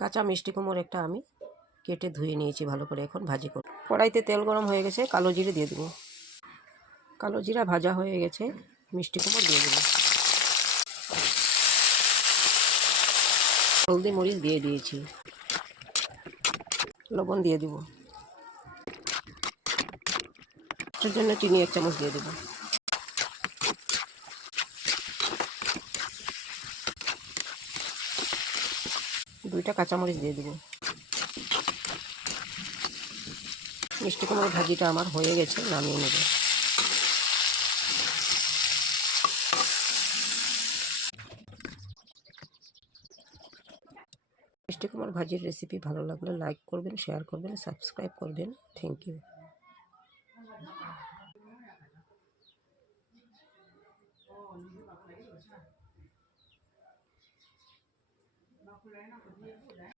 কাঁচা মিষ্টি কুমড় একটা আমি কেটে ধুয়ে নিয়েছি ভালো করে। এখন ভাজি করব। কড়াইতে তেল গরম হয়ে গেছে, কালো জিরে দিয়ে দেবো। কালো জিরা ভাজা হয়ে গেছে, মিষ্টি কুমড় দিয়ে দেবো। হলদি মরিচ দিয়ে দিয়েছি, লবণ দিয়ে দেবো। এর জন্য চিনি 1 চামচ দিয়ে দেবো। দুইটা কাঁচামরিচ দিয়ে দেবো। মিষ্টি কুমড়োর ভাজিটা আমার হয়ে গেছে, নামিয়ে নেব। মিষ্টি কুমড়োর ভাজির রেসিপি ভালো লাগলে লাইক করবেন, শেয়ার করবেন, সাবস্ক্রাইব করবেন। Thank you.